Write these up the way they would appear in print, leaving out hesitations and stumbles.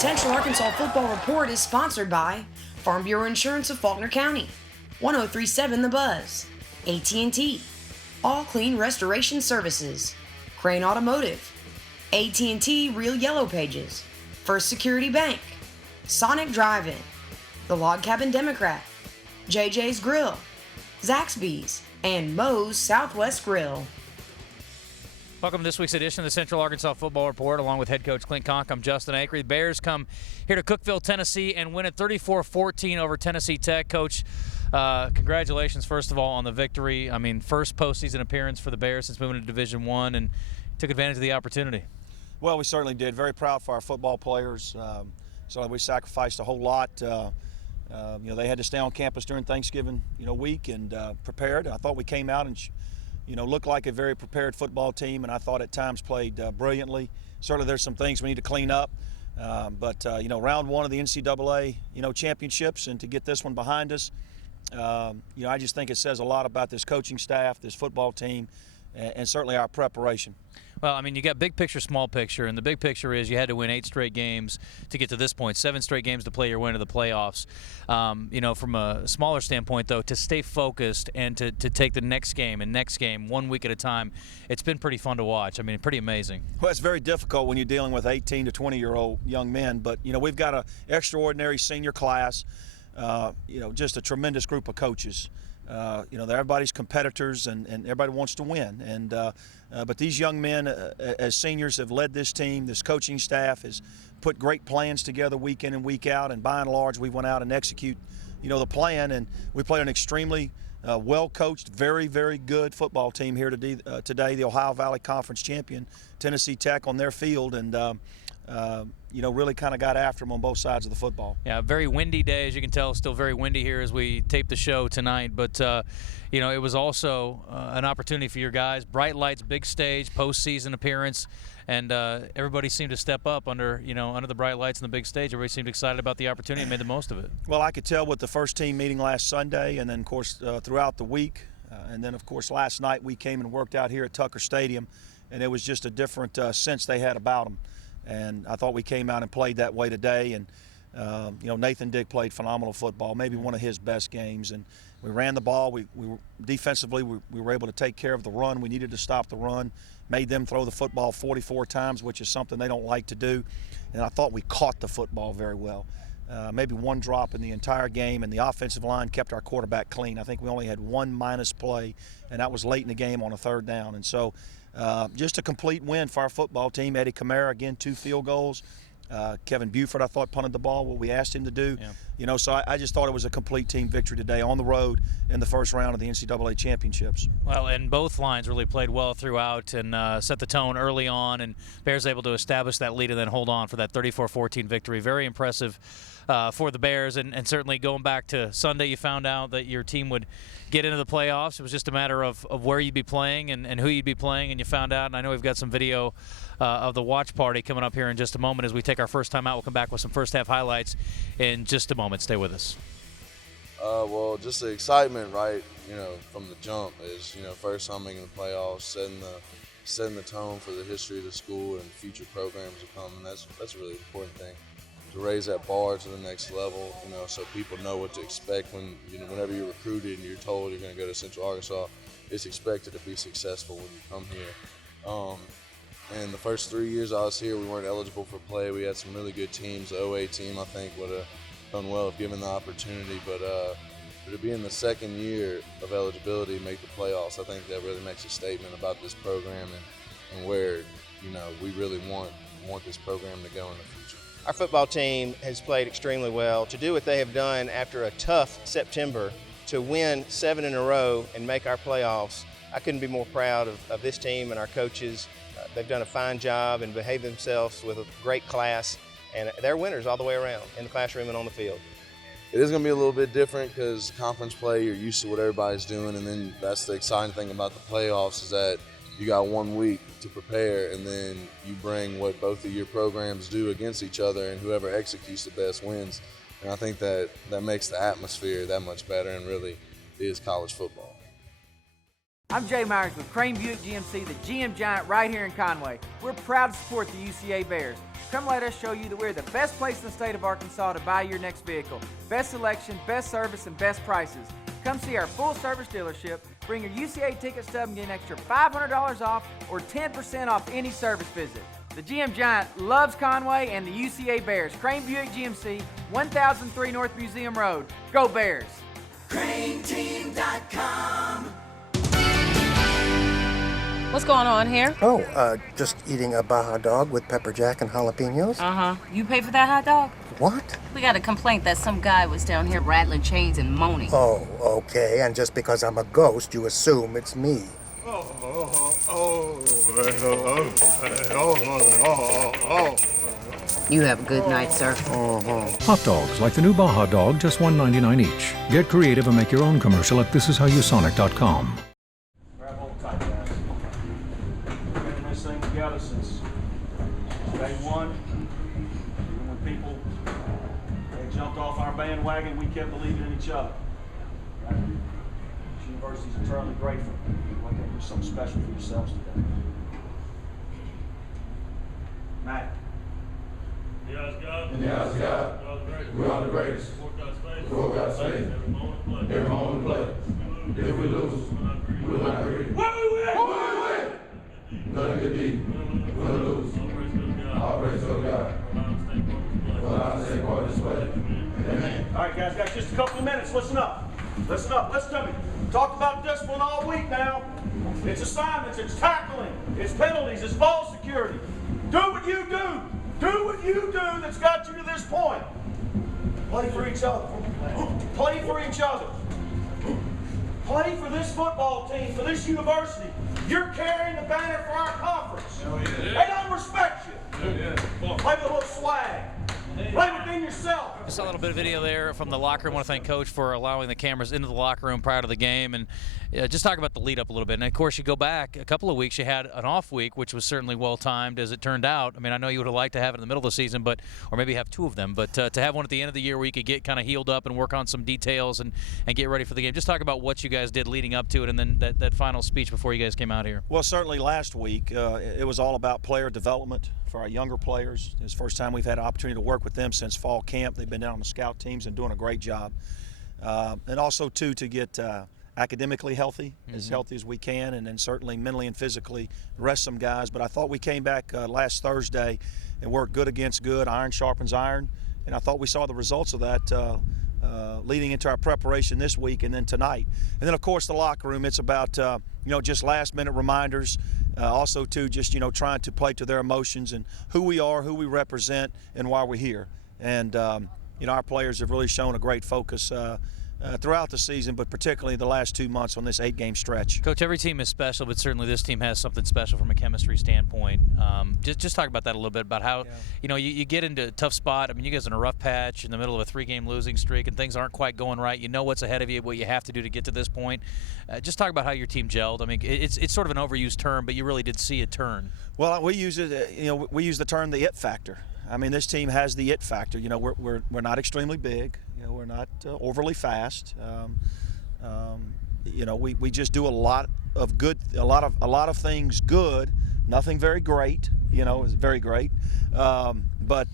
Central Arkansas Football Report is sponsored by Farm Bureau Insurance of Faulkner County, 1037 The Buzz, AT&T, All Clean Restoration Services, Crane Automotive, AT&T Real Yellow Pages, First Security Bank, Sonic Drive-In, The Log Cabin Democrat, JJ's Grill, Zaxby's, and Moe's Southwest Grill. Welcome to this week's edition of the Central Arkansas Football Report, along with head coach Clint Conque. I'm Justin Acri. The Bears come here to Cookeville, Tennessee, and win it 34-14 over Tennessee Tech. Coach, congratulations, first of all, on the victory. I mean, first postseason appearance for the Bears since moving to Division I, and took advantage of the opportunity. Well, we certainly did. Very proud for our football players. So we sacrificed a whole lot. They had to stay on campus during Thanksgiving, week and prepared. I thought we came out and looked like a very prepared football team, and I thought at times played brilliantly. Certainly there's some things we need to clean up. But round one of the NCAA, championships, and to get this one behind us, I just think it says a lot about this coaching staff, this football team, and certainly our preparation. Well, I mean, you got big picture, small picture, and the big picture is you had to win 8 straight games to get to this point, 7 straight games to play your way into the playoffs. From a smaller standpoint, though, to stay focused and to take the next game 1 week at a time, it's been pretty fun to watch. I mean, pretty amazing. Well, it's very difficult when you're dealing with 18 to 20-year-old young men, but, we've got an extraordinary senior class, just a tremendous group of coaches. Everybody's competitors and everybody wants to win. But these young men, as seniors, have led this team. This coaching staff has put great plans together week in and week out. And by and large, we went out and execute, the plan. And we played an extremely well-coached, very, very good football team here today, the Ohio Valley Conference champion, Tennessee Tech, on their field. And really kind of got after them on both sides of the football. Yeah, very windy day, as you can tell. Still very windy here as we tape the show tonight. But, it was also an opportunity for your guys. Bright lights, big stage, postseason appearance. And everybody seemed to step up under the bright lights and the big stage. Everybody seemed excited about the opportunity and made the most of it. Well, I could tell with the first team meeting last Sunday, and then, of course, throughout the week. And then, of course, last night we came and worked out here at Tucker Stadium. And it was just a different sense they had about them. And I thought we came out and played that way today. And, Nathan Dick played phenomenal football, maybe one of his best games. And we ran the ball. We defensively, we were able to take care of the run. We needed to stop the run. Made them throw the football 44 times, which is something they don't like to do. And I thought we caught the football very well. Maybe one drop in the entire game, and the offensive line kept our quarterback clean. I think we only had one minus play, and that was late in the game on a 3rd down. And so just a complete win for our football team. Eddie Kamara, again, 2 field goals. Kevin Buford, I thought, punted the ball, what we asked him to do. Yeah. So I just thought it was a complete team victory today on the road in the first round of the NCAA championships. Well, and both lines really played well throughout and set the tone early on, and Bears able to establish that lead and then hold on for that 34-14 victory. Very impressive for the Bears, and certainly going back to Sunday, you found out that your team would get into the playoffs. It was just a matter of where you'd be playing and who you'd be playing, and you found out. And I know we've got some video of the watch party coming up here in just a moment as we take our first time out. We'll come back with some first half highlights in just a moment. Stay with us. Well, just the excitement, right? From the jump is, first time making the playoffs, setting the tone for the history of the school and future programs to come, and that's a really important thing. To raise that bar to the next level, so people know what to expect whenever you're recruited and you're told you're going to go to Central Arkansas, it's expected to be successful when you come here. And the first 3 years I was here, we weren't eligible for play. We had some really good teams. The OA team, I think, would have done well if given the opportunity. But to be in the second year of eligibility, make the playoffs, I think that really makes a statement about this program and where, we really want this program to go in the future. Our football team has played extremely well. To do what they have done after a tough September, to win 7 in a row and make our playoffs, I couldn't be more proud of this team and our coaches. They've done a fine job and behaved themselves with a great class, and they're winners all the way around in the classroom and on the field. It is going to be a little bit different because conference play, you're used to what everybody's doing, and then that's the exciting thing about the playoffs is that you got 1 week to prepare, and then you bring what both of your programs do against each other, and whoever executes the best wins. And I think that makes the atmosphere that much better and really is college football. I'm Jay Myers with Crane Buick GMC, the GM Giant right here in Conway. We're proud to support the UCA Bears. Come let us show you that we're the best place in the state of Arkansas to buy your next vehicle. Best selection, best service, and best prices. Come see our full-service dealership, bring your UCA ticket stub and get an extra $500 off or 10% off any service visit. The GM Giant loves Conway and the UCA Bears. Crane Buick GMC, 1003 North Museum Road. Go Bears! CraneTeam.com. What's going on here? Oh, just eating a Baja dog with pepper jack and jalapenos. Uh-huh. You pay for that hot dog? What? We got a complaint that some guy was down here rattling chains and moaning. Oh, okay. And just because I'm a ghost, you assume it's me. You have a good night, sir. Hot dogs, like the new Baja dog, just $1.99 each. Get creative and make your own commercial at thisishowyousonic.com. Grab hold tight, guys. We've been in this thing together since day one. Even when people they jumped off our bandwagon, we kept believing in each other. Right? This university's eternally grateful. Why can't you do something special for yourselves today? Matt. Yes, God. Yes, God. God's great. We are the greatest. Before God's face. Before God's face. Every moment play. Every moment play. If we lose, we will not agree. When we win! When we win! Nothing could be. We're going to lose. All praise to God. For our sake, for this play. Amen. All right, guys, got just a couple of minutes. Listen up. Listen up. Listen to me. Talked about discipline all week now. It's assignments, it's tackling, it's penalties, it's ball security. Do what you do. Do what you do that's got you to this point. Play for each other. Play for each other. Play for this football team, for this university. You're carrying the banner for our conference. They don't respect you. Play with a little swag. Play within yourself. I saw a little bit of video there from the locker room. I want to thank Coach for allowing the cameras into the locker room prior to the game. And just talk about the lead up a little bit. And, of course, you go back a couple of weeks. You had an off week, which was certainly well-timed as it turned out. I mean, I know you would have liked to have it in the middle of the season, or maybe have two of them. But to have one at the end of the year where you could get kind of healed up and work on some details and get ready for the game. Just talk about what you guys did leading up to it and then that final speech before you guys came out here. Well, certainly last week it was all about player development for our younger players. It's the first time we've had an opportunity to work with them since fall camp. They've been down on the scout teams and doing a great job. And also, too, to get academically healthy, as healthy as we can, and then certainly mentally and physically rest some guys. But I thought we came back last Thursday and worked good against good, iron sharpens iron, and I thought we saw the results of that leading into our preparation this week and then tonight. And then, of course, the locker room, it's about, just last-minute reminders, also, too, just, trying to play to their emotions and who we are, who we represent, and why we're here. And, our players have really shown a great focus throughout the season, but particularly the last 2 months on this 8-game stretch. Coach, every team is special, but certainly this team has something special from a chemistry standpoint. Just talk about that a little bit, about how, you get into a tough spot. I mean, you guys are in a rough patch in the middle of a 3-game losing streak, and things aren't quite going right. You know what's ahead of you, what you have to do to get to this point. Just talk about how your team gelled. I mean, it's sort of an overused term, but you really did see a turn. Well, we use it, we use the term the it factor. I mean, this team has the it factor. We're not extremely big. We're not overly fast. We just do a lot of good, a lot of things good. Nothing very great. Is very great. But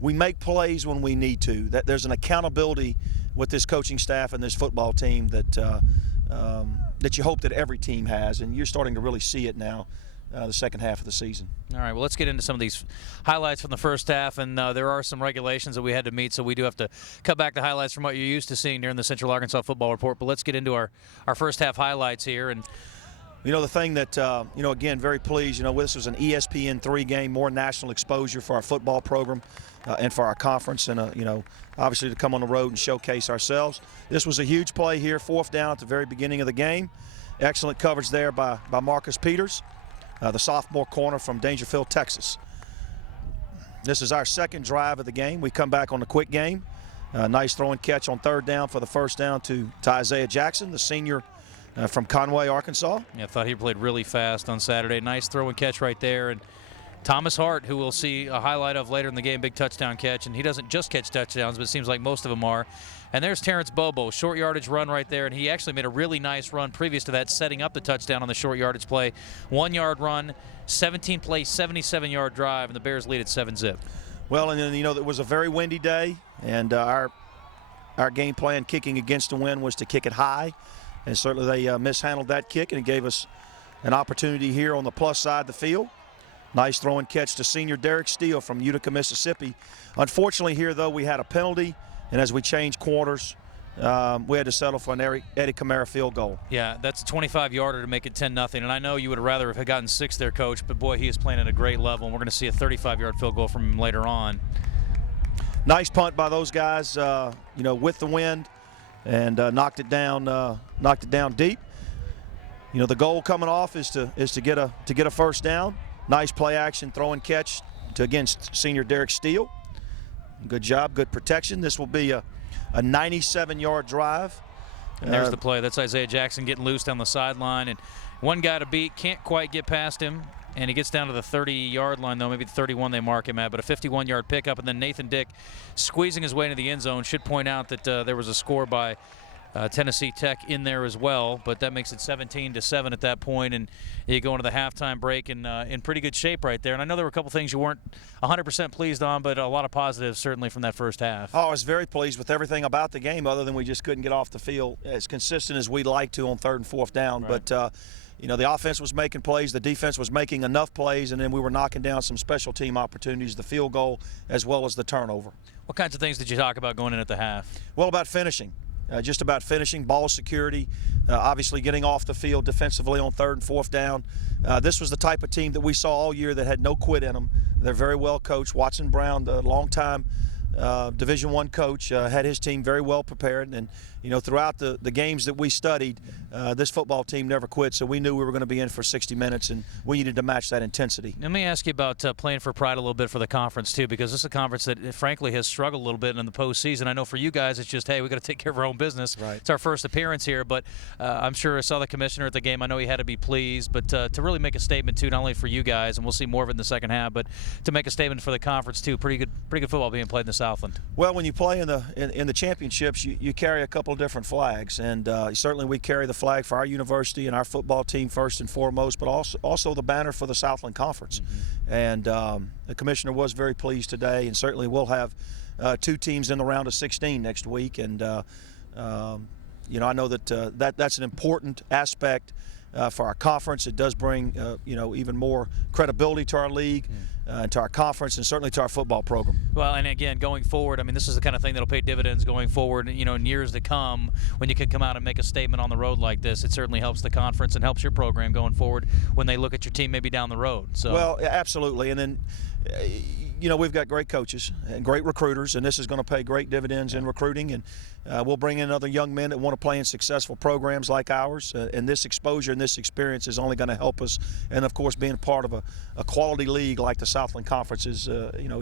we make plays when we need to. That there's an accountability with this coaching staff and this football team that you hope that every team has, and you're starting to really see it now. The second half of the season. All right, well, let's get into some of these highlights from the first half, and there are some regulations that we had to meet, so we do have to cut back the highlights from what you're used to seeing during the Central Arkansas Football Report. But let's get into our first half highlights here. And the thing that, again, very pleased, this was an ESPN 3-game, more national exposure for our football program and for our conference, and, obviously to come on the road and showcase ourselves. This was a huge play here, 4th down at the very beginning of the game. Excellent coverage there by Marcus Peters. The sophomore corner from Dangerfield, Texas. This is our second drive of the game. We come back on the quick game. Nice throw and catch on 3rd down for the first down to Isaiah Jackson, the senior from Conway, Arkansas. Yeah, I thought he played really fast on Saturday. Nice throw and catch right there. And Thomas Hart, who we'll see a highlight of later in the game, big touchdown catch, and he doesn't just catch touchdowns, but it seems like most of them are. And there's Terrence Bobo, short yardage run right there, and he actually made a really nice run previous to that, setting up the touchdown on the short yardage play. 1 yard run, 17-play, 77-yard drive, and the Bears lead at 7-zip. Well, and then, it was a very windy day, and our game plan kicking against the wind was to kick it high, and certainly they mishandled that kick, and it gave us an opportunity here on the plus side of the field. Nice throw and catch to senior Derek Steele from Utica, Mississippi. Unfortunately here, though, we had a penalty, and as we changed quarters, we had to settle for an Eddie Kamara field goal. Yeah, that's a 25-yarder to make it 10-0. And I know you would have rather have gotten 6 there, Coach, but boy, he is playing at a great level, and we're going to see a 35-yard field goal from him later on. Nice punt by those guys, with the wind, and knocked it down deep. The goal coming off is to get a first down. Nice play action, throw and catch against senior Derek Steele. Good job, good protection. This will be a 97-yard drive. And there's the play. That's Isaiah Jackson getting loose down the sideline. And one guy to beat, can't quite get past him. And he gets down to the 30-yard line, though, maybe the 31 they mark him at. But a 51-yard pickup. And then Nathan Dick squeezing his way into the end zone. Should point out that there was a score by Tennessee Tech in there as well, but that makes it 17-7 at that point, and you go into the halftime break in pretty good shape right there. And I know there were a couple things you weren't 100% pleased on, but a lot of positives certainly from that first half. Oh, I was very pleased with everything about the game, other than we just couldn't get off the field as consistent as we'd like to on 3rd and 4th down. Right. But the offense was making plays, the defense was making enough plays, and then we were knocking down some special team opportunities, the field goal as well as the turnover. What kinds of things did you talk about going in at the half? Well, about finishing. Just about finishing, ball security, obviously getting off the field defensively on 3rd and 4th down. This was the type of team that we saw all year that had no quit in them. They're very well coached. Watson Brown, the longtime Division I coach, had his team very well prepared. And, throughout the games that we studied, this football team never quit, so we knew we were going to be in for 60 minutes, and we needed to match that intensity. Let me ask you about playing for pride a little bit for the conference, too, because this is a conference that, frankly, has struggled a little bit in the postseason. I know for you guys it's just, hey, we got to take care of our own business. Right. It's our first appearance here, but I'm sure I saw the commissioner at the game. I know he had to be pleased, but to really make a statement, too, not only for you guys, and we'll see more of it in the second half, but to make a statement for the conference, too. Pretty good football being played in the Southland. Well, when you play in the championships, you carry a couple of different flags, and certainly we carry the flag for our university and our football team first and foremost, but also the banner for the Southland Conference. Mm-hmm. And the commissioner was very pleased today, and certainly we'll have 2 teams in the round of 16 next week. And I know that that's an important aspect for our conference. It does bring even more credibility to our league, to our conference, and certainly to our football program. Well, and again, going forward, I mean, this is the kind of thing that'll pay dividends going forward, in years to come. When you can come out and make a statement on the road like this, it certainly helps the conference and helps your program going forward when they look at your team maybe down the road. So. Well, absolutely. And then, we've got great coaches and great recruiters, and this is going to pay great dividends in recruiting. And we'll bring in other young men that want to play in successful programs like ours. And this exposure and this experience is only going to help us. And, of course, being part of a quality league like the Southland Conference is,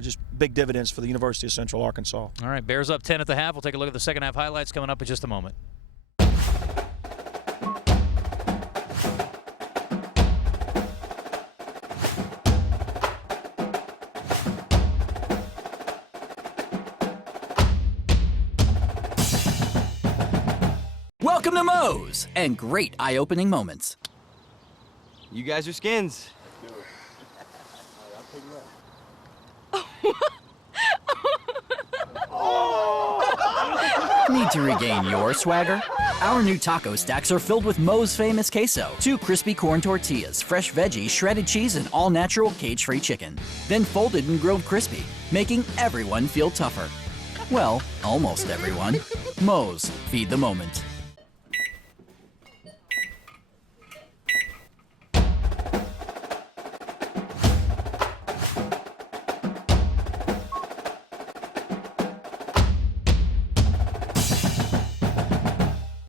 just big dividends for the University of Central Arkansas. All right, Bears up 10 at the half. We'll take a look at the second half highlights coming up in just a moment. Welcome to Moe's and great eye-opening moments. You guys are skins. Need to regain your swagger? Our new taco stacks are filled with Moe's famous queso, 2 crispy corn tortillas, fresh veggies, shredded cheese, and all-natural cage-free chicken. Then folded and grilled crispy, making everyone feel tougher. Well, almost everyone. Moe's, feed the moment.